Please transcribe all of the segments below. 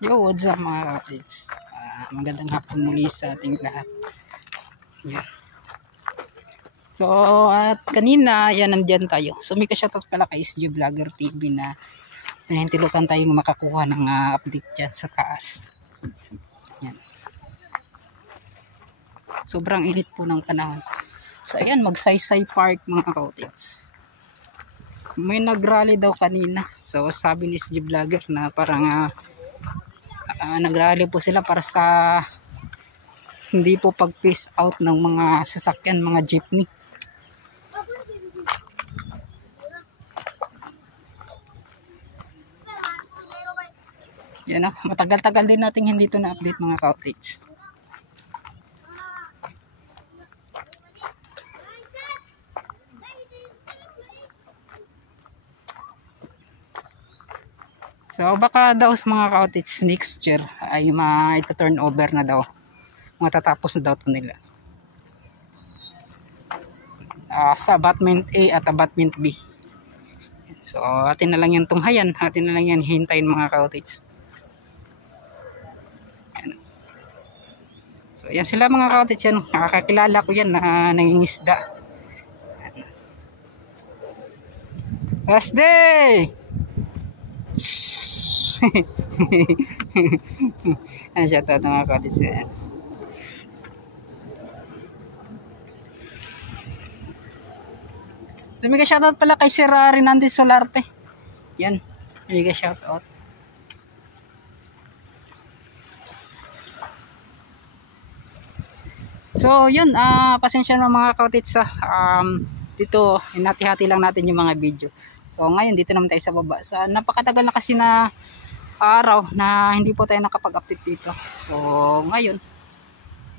Yo, what's up mga kapits? Magandang hapon muli sa ating lahat. Yan. So, at kanina, yan, nandyan tayo. So, may ka-shoutout pala kay SG Vlogger TV na nahintilutan tayong makakuha ng update dyan sa taas. Yan. Sobrang init po ng panahon. So, ayan, mag-Saysay Park mga kapits. May nag-rally daw kanina. So, sabi ni SG Vlogger na parang nag-rally po sila para sa hindi po pag-peace out ng mga sasakyan, mga jeepney. Yan o, matagal-tagal din natin hindi ito na-update mga ka-updates. So baka daw sa mga ka-updates next year ay ito-turn over na daw. Matatapos na daw ito nila. Sa abutment A at abutment B. So atin na lang yan tunghayan, atin na lang yan hintayin mga ka-updates. So yan sila mga ka-updates, yan nakakakilala ko yan na nangingisda. Last day! Ano siya ito mga ka-updates yan. May shoutout pala kay Sir Renandez Solarte. Yan, may shoutout. So yun, pasensya na mga kautits dito hinati-hati lang natin yung mga video. So ngayon dito naman tayo sa baba. So napakatagal na kasi na araw na hindi po tayo nakapag-update dito. So ngayon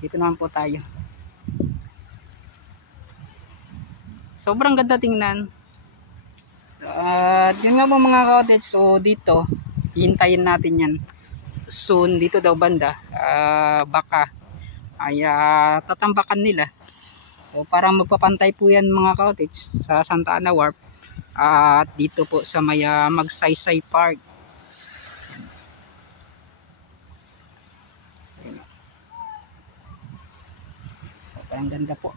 dito naman po tayo. Sobrang ganda tingnan. Yun nga po mga kautits. So dito hihintayin natin yan. Soon dito daw banda baka ay tatambakan nila. So parang magpapantay po yan mga ka-cottage sa Santa Ana Wharf at dito po sa may Magsaysay Park. So parang ganda po.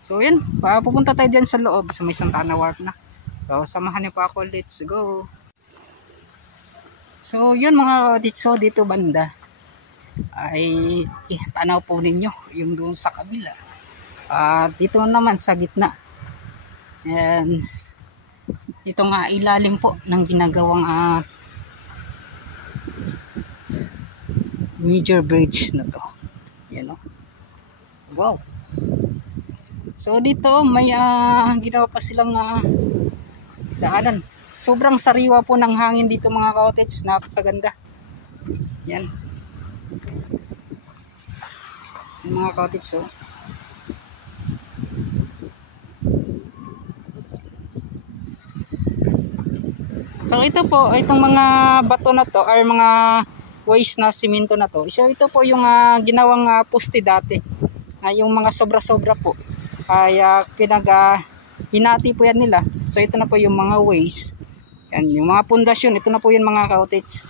So yun, pupunta tayo dyan sa loob sa may Santa Ana Wharf na. So samahan niyo po ako, let's go. So yun mga ka-cottage, so dito banda ay tanaw po ninyo yung doon sa kabila dito naman sa gitna, and ito nga ilalim po ng ginagawang major bridge na to. Yan o, wow. So dito may ginawa pa silang daanan. Sobrang sariwa po ng hangin dito mga ka-cottage, napakaganda. Yan yung mga cottage. So ito po, itong mga bato na to or mga waste na simento na to, so ito po yung ginawang poste dati. Yung mga sobra-sobra po ay hinati po yan nila. So ito na po yung mga waste. Yan, yung mga pundasyon, ito na po yung mga cottage.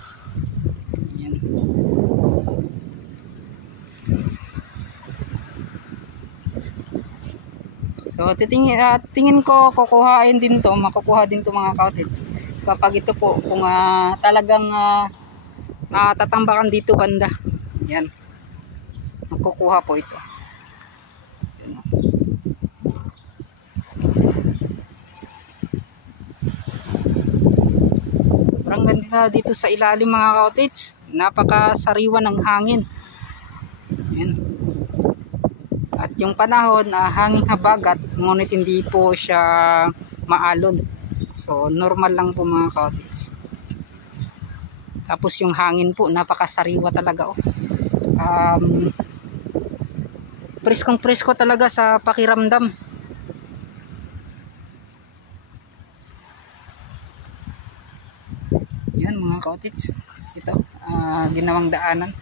So tingin ko kukuhain din to, makukuha din to mga cottage kapag ito po kung talagang tatambakan dito banda. Yan, makukuha po ito. Sobrang ganda dito sa ilalim mga cottage, napakasariwa ng hangin. Yan. At yung panahon hanging habagat, ngunit hindi po siya maalon. So normal lang po mga cottage. Tapos yung hangin po napakasariwa talaga preskong presko talaga sa pakiramdam. Yan mga cottage, ito ginawang daanan.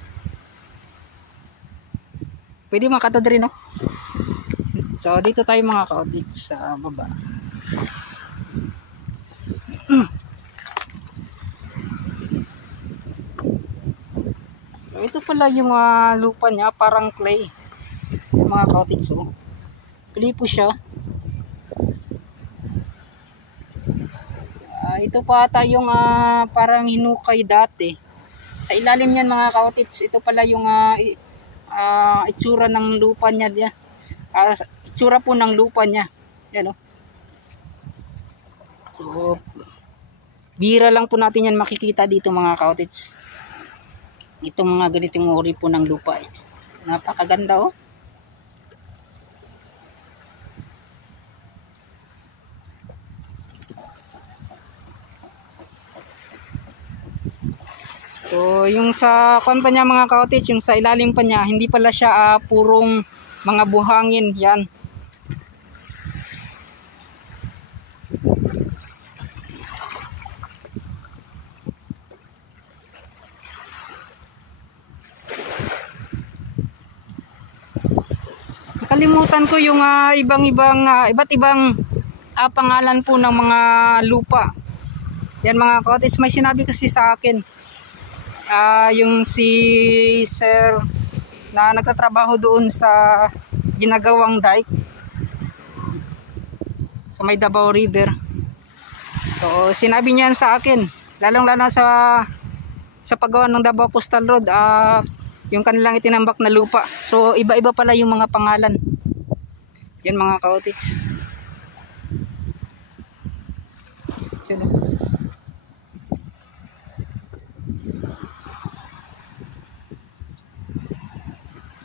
Pwede makatod rin no? So dito tayo mga ka-cottage sa baba. ito pala yung lupa niya, parang clay. Mga cottage, oh. Clay po siya. Ito pa ata yung parang hinukay dati. Sa ilalim niyan mga cottage, ito pala yung itsura ng lupa niya. Itsura po ng lupa niya. Yan, oh. So, bira lang po natin yan makikita dito mga cottage. Itong mga ganitong uri po ng lupa. Napakaganda, oh. So, yung sa pa niya mga cottage, yung sa ilalim pa niya, hindi pala siya purong mga buhangin. Yan. Nakalimutan ko yung iba't ibang pangalan po ng mga lupa. Yan mga cottage, may sinabi kasi sa akin. Yung si sir na nagtatrabaho doon sa ginagawang dike sa may Davao River. So sinabi niyan sa akin, lalong-lalo sa paggawa ng Davao Coastal Road, yung kanilang itinambak na lupa. So iba-iba pala yung mga pangalan. Yan mga cottage.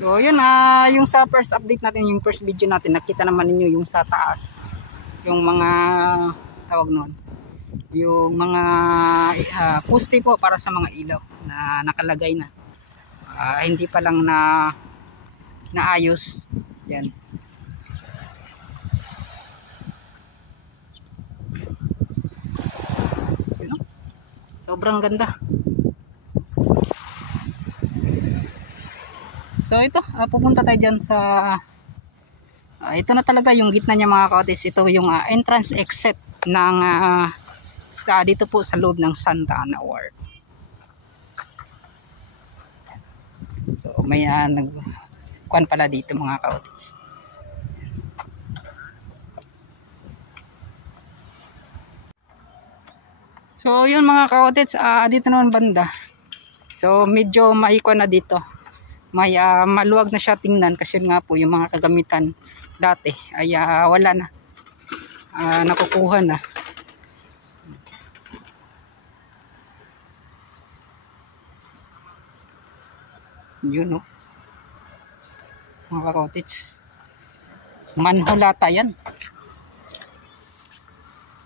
So yun, yung sa first update natin, yung first video natin, nakita naman ninyo yung sa taas, yung mga tawag noon, yung mga poste po para sa mga ilaw na nakalagay na, hindi pa lang naayos. Yan. Sobrang ganda. So ito, pupunta tayo dyan sa ito na talaga yung gitna niya mga cottage. Ito yung entrance exit ng dito po sa loob ng Santa Ana Ward. So may nagkuhan pala dito mga cottage. So yun mga cottage, dito naman banda. So medyo maikon na dito. May maluwag na siya tingnan kasi nga po yung mga kagamitan dati ay wala na, nakukuha na. Yun, no, mga cottage, manhole ata yan.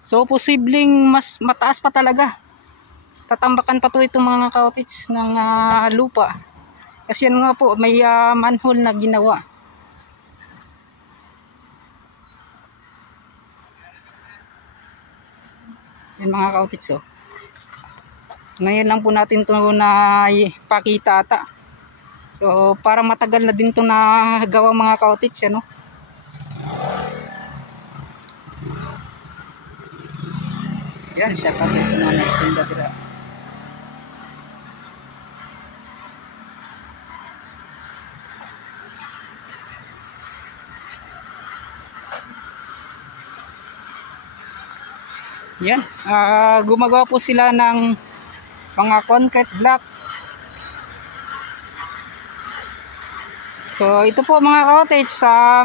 So posibleng mas mataas pa talaga, tatambakan pa to itong mga cottage ng lupa. Kasi yan nga po, may manhole na ginawa. Yan mga cottage, oh. Ngayon lang po natin ito na ipakita ata. So para matagal na din ito na gawa mga cottage, ano. Yan siya kasi sa mga nagtinda dira. Yan, gumagawa po sila ng mga concrete block. So ito po mga cottage sa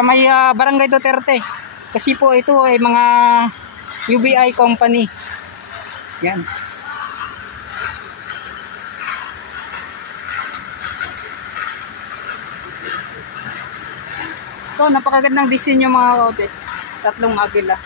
may Barangay Duterte. Kasi po ito ay mga UBI company. Yan. Ito, napakagandang disenyo mga cottage. Tatlong agila.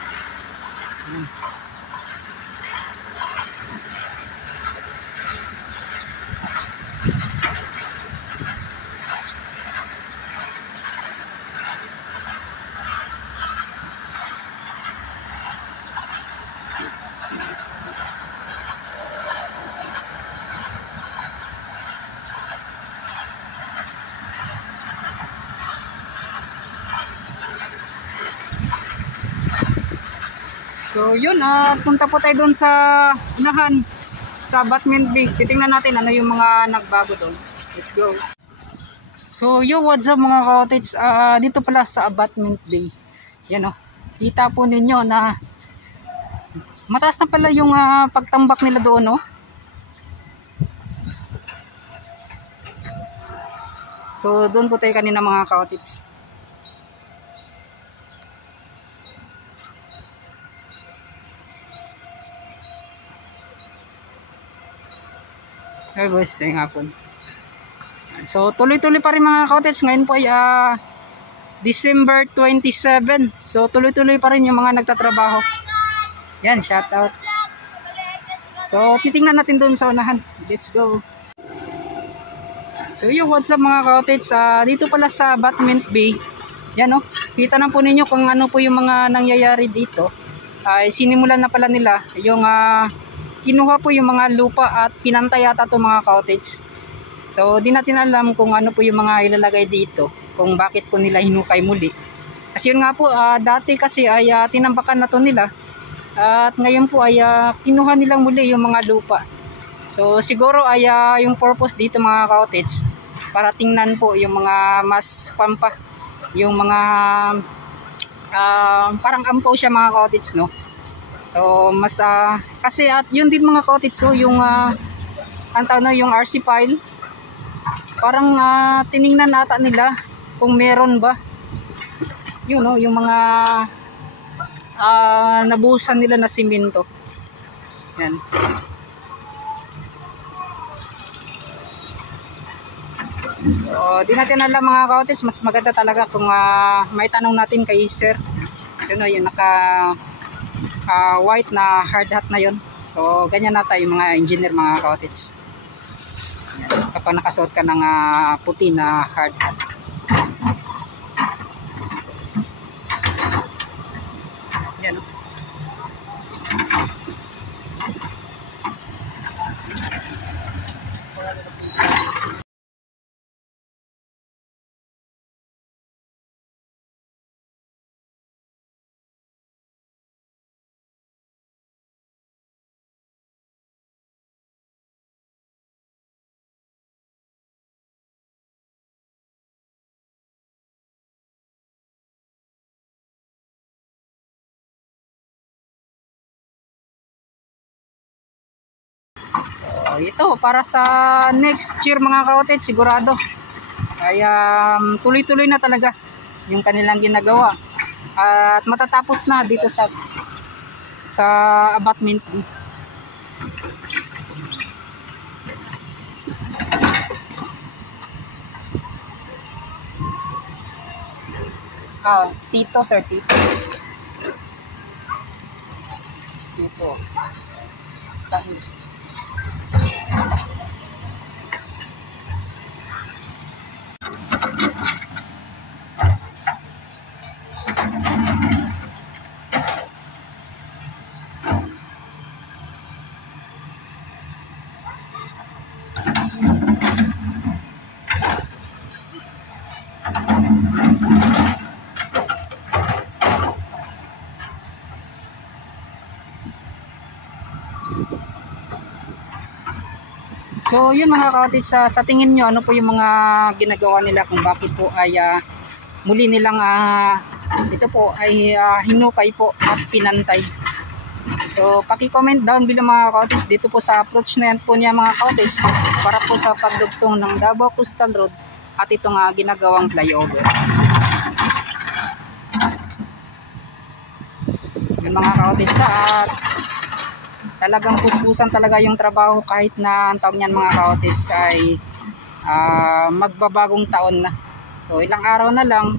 So yun, punta po tayo doon sa unahan, sa Batman Big. Titingnan natin ano yung mga nagbago doon. Let's go. So yo, what's up mga cottage? Dito pala sa Abutment Bay. Yan o. Kita po ninyo na mataas na pala yung pagtambak nila doon, no? So doon po tayo kanina mga cottage. Hey boys, ayun nga po. So tuloy-tuloy pa rin mga cottage. Ngayon po ay December 27. So tuloy-tuloy pa rin yung mga nagtatrabaho. Yan, shout out. So titingnan natin doon sa unahan. Let's go. So yung what's up mga cottage, dito pala sa Abutment Bay. Yan o, kita na po ninyo kung ano po yung mga nangyayari dito. Sinimulan na pala nila yung kinuha po yung mga lupa at pinantay yata to mga cottage. So di natin alam kung ano po yung mga ilalagay dito, kung bakit po nila hinukay muli. Kasi yun nga po, dati kasi ay tinambakan na to nila. At ngayon po ay kinuha nilang muli yung mga lupa. So siguro ay yung purpose dito mga cottage, para tingnan po yung mga mas pampa, yung mga parang ampaw siya mga cottage, no? So mas kasi at yun din mga cottage, so yung ang tawag na yung RC file, parang tiningnan ata nila kung meron ba yun, no, yung mga nabuhusan nila na simento. Yan. So, di natin alam mga cottage, mas maganda talaga kung may tanong natin kay sir. Yun, no, yung naka white na hard hat na yun. So ganyan na tayo mga engineer mga cottage. Kapag nakasuot ka ng puti na hard hat. Yan. So, ito para sa next year mga cottage, sigurado ay tuloy-tuloy na talaga yung kanilang ginagawa at matatapos na dito sa Abutment B. Tito sir, Tito. Thanks. So yun mga cottage, sa tingin nyo ano po yung mga ginagawa nila, kung bakit po ay muli nilang ito po ay hinukay po at pinantay. So paki-comment down below mga cottage dito po sa approach na yan po niya mga cottage, para po sa pagdugtong ng Davao Coastal Road at itong ginagawang flyover. Yun mga cottage, at talagang puspusan talaga yung trabaho, kahit na ang tawag niyan mga cottage ay magbabagong taon na. So ilang araw na lang,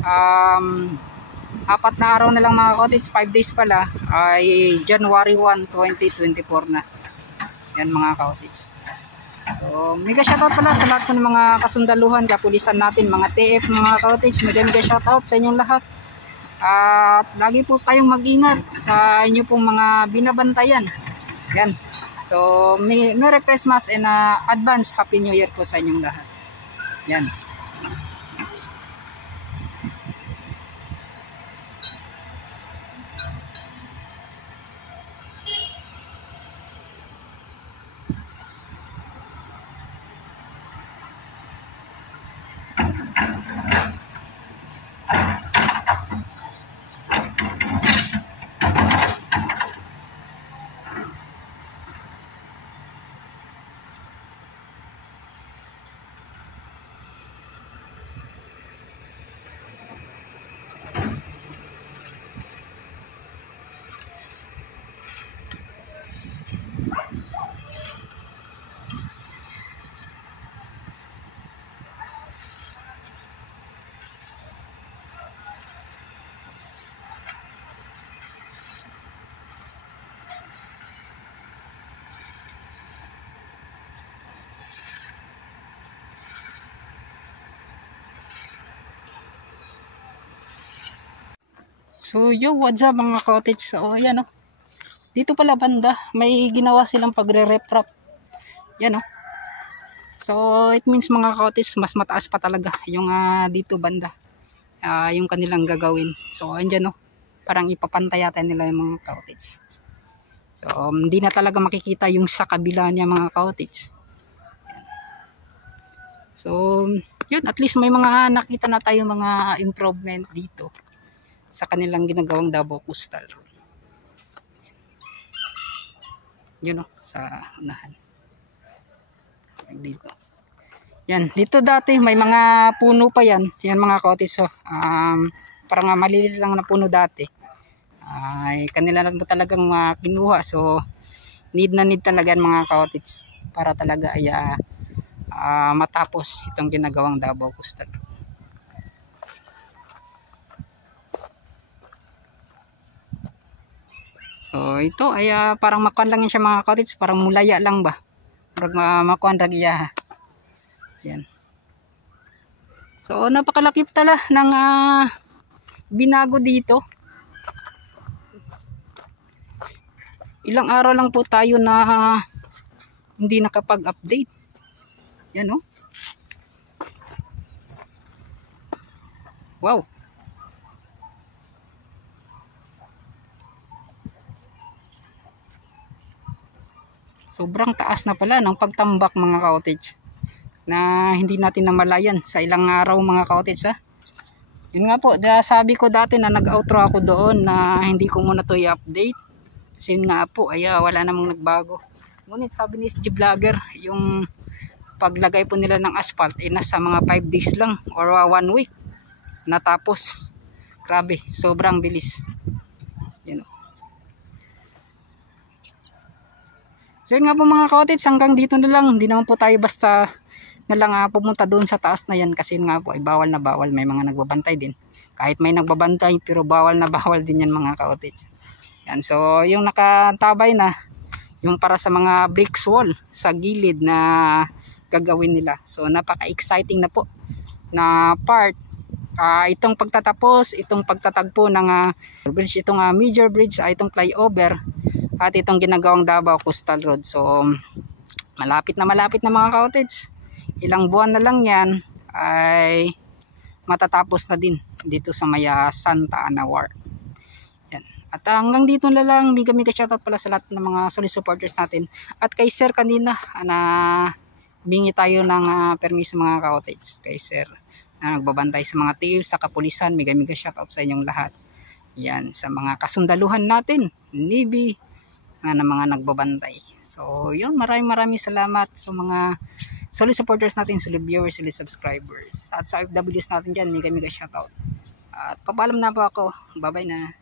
4 na araw na lang mga cottage, 5 days pala ay January 1, 2024 na. Yan mga cottage. So mega shoutout pala sa lahat ng mga kasundaluhan, kapulisan natin, mga TF mga cottage, mega shoutout sa inyong lahat. At lagi po kayong mag-ingat sa inyo pong mga binabantayan. Yan. So Merry Christmas and advance Happy New Year po sa inyong lahat. Yan. So yo, what's up mga cottage? So ayan oh. Dito pala banda, may ginawa silang pagre-reprop. Yan oh. So it means mga cottage, mas mataas pa talaga yung dito banda. Yung kanilang gagawin. So andyan oh. Parang ipapantay yata nila yung mga cottage. So hindi na talaga makikita yung sa kabila niya mga cottage. So yun, at least may mga nakita na tayo mga improvement dito sa kanilang ginagawang Davao Coastal Road. Yun o, sa unahan. Dito. Yan, dito dati may mga puno pa yan. Yan mga cottage. So, parang maliliit lang na puno dati. Ay kanila na po talagang kinuha. So, need talaga yan mga cottage para talaga ay matapos itong ginagawang Davao Coastal. So ito ay parang makuan lang yan siya mga cottage, parang mulaya lang ba, parang makuan ragya. Yan. So napakalaki pala ng binago dito. Ilang araw lang po tayo na hindi nakapag-update. Yan oh. Wow. Sobrang taas na pala ng pagtambak mga cottage. Na hindi natin namalayan sa ilang araw mga cottage ha. Yun nga po, sabi ko dati na nag-outro ako doon na hindi ko muna to i-update. Kasi yun nga po, wala namang nagbago. Ngunit sabi ni SG Vlogger, yung paglagay po nila ng asphalt nasa mga 5 days lang or 1 week natapos. Grabe, sobrang bilis. Yan o. So yun nga po mga cottage, hanggang dito na lang. Hindi naman po tayo basta na lang pumunta doon sa taas na yan kasi nga po ay bawal na bawal. May mga nagbabantay din. Kahit may nagbabantay pero bawal na bawal din yan mga cottage. Yan, so yung nakatabay na yung para sa mga bricks wall sa gilid na gagawin nila. So napaka-exciting na po na part. Itong pagtatapos, itong pagtatagpo ng bridge, itong major bridge, itong flyover at itong ginagawang Davao Coastal Road. So malapit na mga cottage. Ilang buwan na lang yan ay matatapos na din dito sa Maya Santa Ana Ward. Yan. At hanggang dito na lang, mega shoutout pala sa lahat ng mga solid supporters natin. At kay Sir kanina na bingi tayo ng permiso mga cottage. Kay Sir na nagbabantay sa mga tiil sa kapulisan, mega shoutout sa inyong lahat. Yan, sa mga kasundaluhan natin, Navy, na mga nagbabantay. So yun, maraming salamat sa mga solid supporters natin, solid viewers, solid subscribers. At sa OFWs natin dyan, mega shoutout. At papaalam na po ako. Bye bye na.